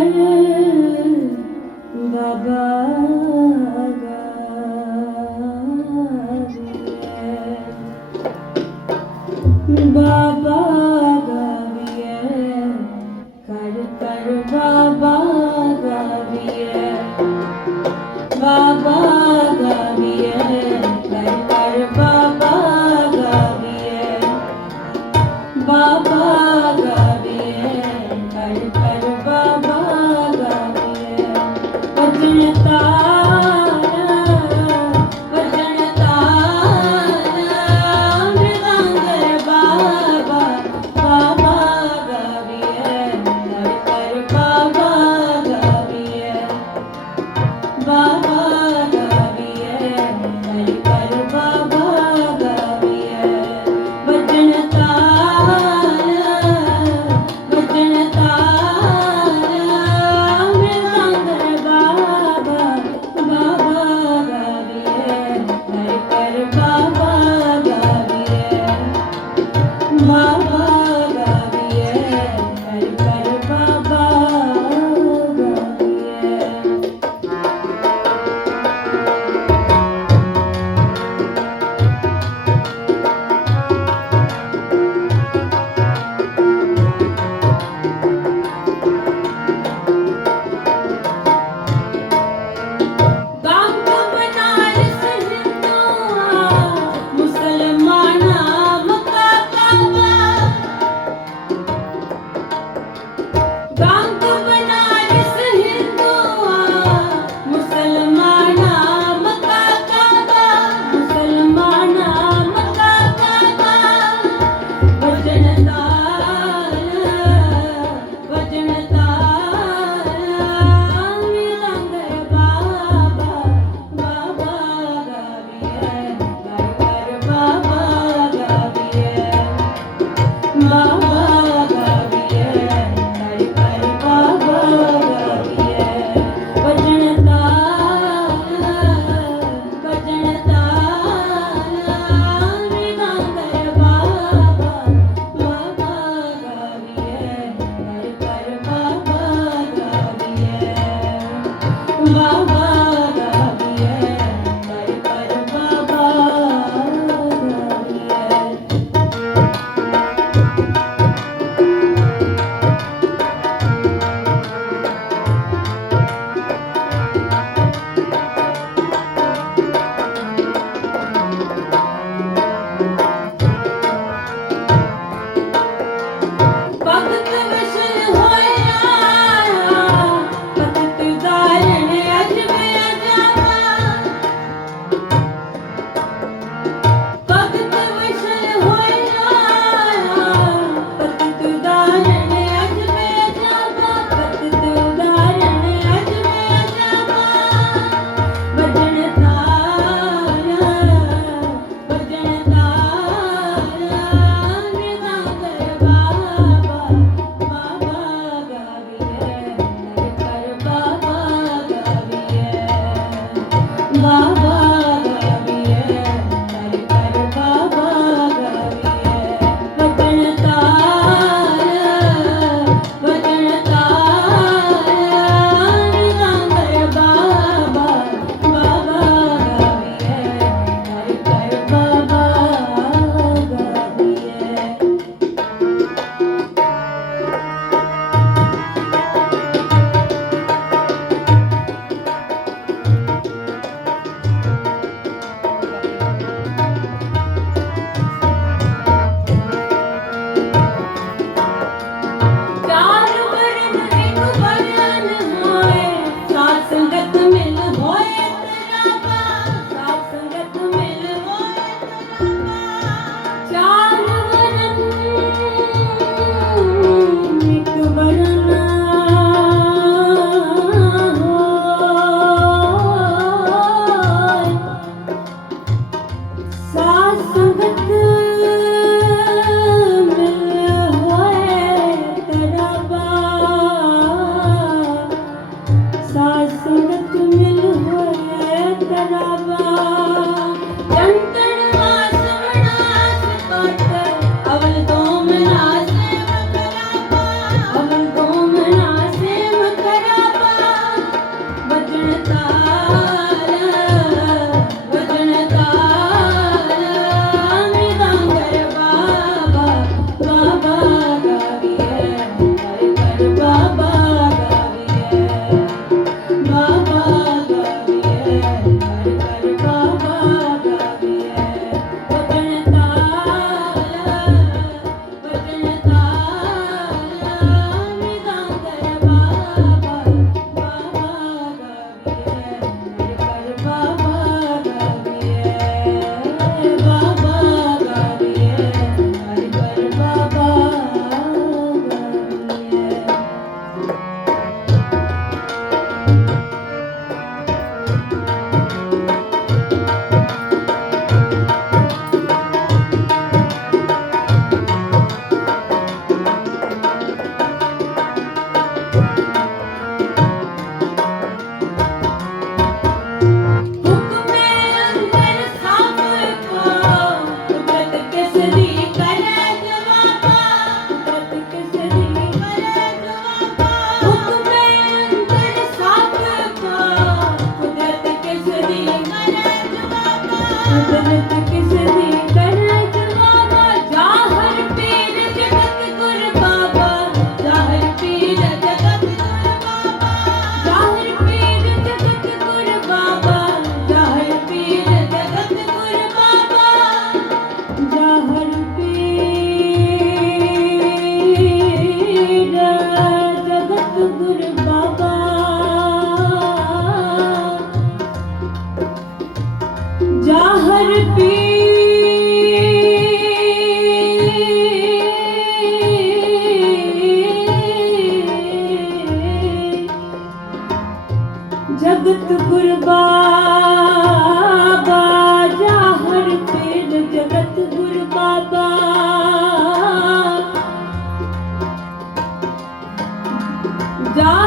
আমার বাবা।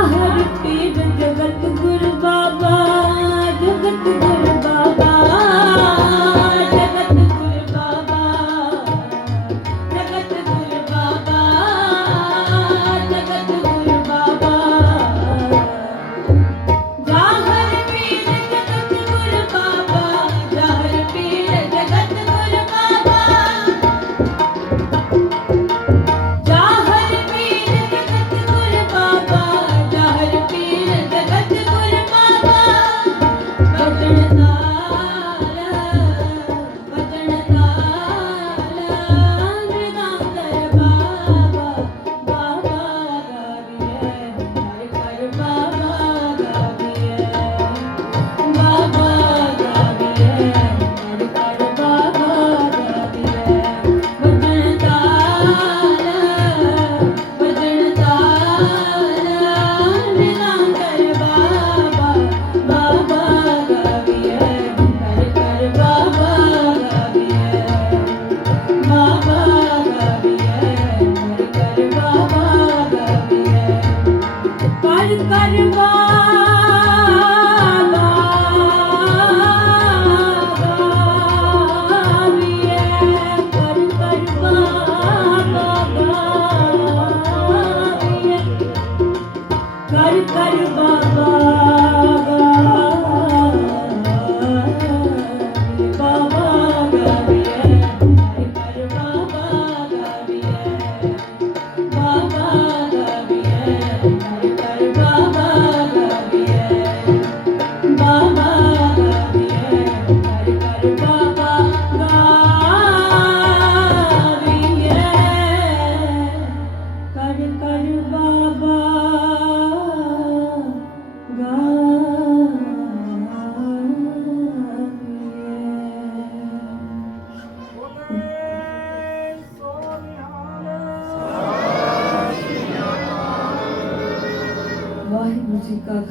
ਹਰ ਪੀਰ ਜਗਤ ਗੁਰ ਬਾਬਾ ਜਗਤ ਗੁਰ ਬਾਬਾ।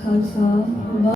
好香。